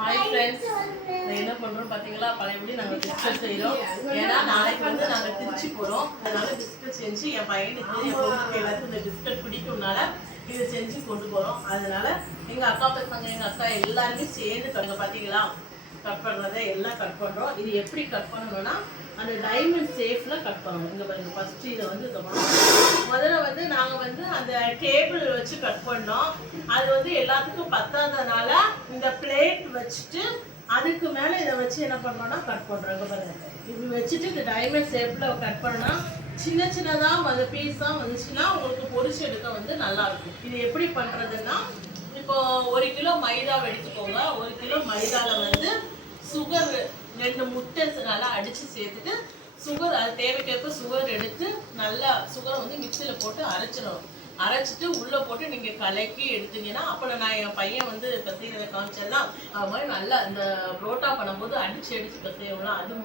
Hi friends, என்ன பண்ணுறோம் பார்த்தீங்களா? பழையபடி நாங்கள் பிஸ்கட் செய்கிறோம். ஏன்னா நாளைக்கு வந்து நாங்கள் திருச்சி போகிறோம். அதனால பிஸ்கட் செஞ்சு என் பையனுக்கு என் பொண்ணுக்கு எல்லாத்துக்கும் இந்த பிஸ்கட் பிடிக்கும்னால இதை செஞ்சு கொண்டு போகிறோம். அதனால எங்கள் அக்கா பசங்க எங்கள் அக்கா எல்லாருமே சேர்ந்து பார்த்தீங்களா கட் பண்ணுறதை எல்லாம் கட் பண்ணுறோம். இது எப்படி கட் பண்ணணும்னா அந்த டைமண்ட் ஷேப்பில் கட் பண்ணணும். இங்கே பாருங்கள், ஃபஸ்ட்டு இதை வந்து முதல்ல வந்து நாங்கள் வந்து அந்த டேபிள் வச்சு கட் பண்ணோம். அது வந்து எல்லாத்துக்கும் பத்தாதனால இந்த பிளேட் வச்சுட்டு அதுக்கு மேலே இதை வச்சு என்ன பண்ணோம்னா கட் பண்ணுறோங்க பாருங்க. இப்படி வச்சுட்டு இந்த டைமண்ட் ஷேப்பில் கட் பண்ணால் சின்ன சின்னதாக அந்த பீஸாக வந்துச்சுன்னா உங்களுக்கு பொரிச்சு எடுக்க வந்து நல்லாயிருக்கும். இது எப்படி பண்ணுறதுன்னா, இப்போ 1 கிலோ மைதாவை எடுத்துக்கோங்க. 1 கிலோ மைதாவில் வந்து சுகர் 2 முட்டை நல்லா அடித்து சேர்த்துட்டு சுகர் அது தேவைக்கேற்ப சுகர் எடுத்து நல்லா சுகரை வந்து மிக்சியில் போட்டு அரைச்சிட்டு உள்ளே போட்டு நீங்கள் கலக்கி எடுத்தீங்கன்னா, அப்புறம் நான் என் பையன் வந்து பத்திரிகை காமிச்செல்லாம் அது மாதிரி நல்லா இந்த புரோட்டா பண்ணும்போது அடித்து பத்திரிகைலாம் அது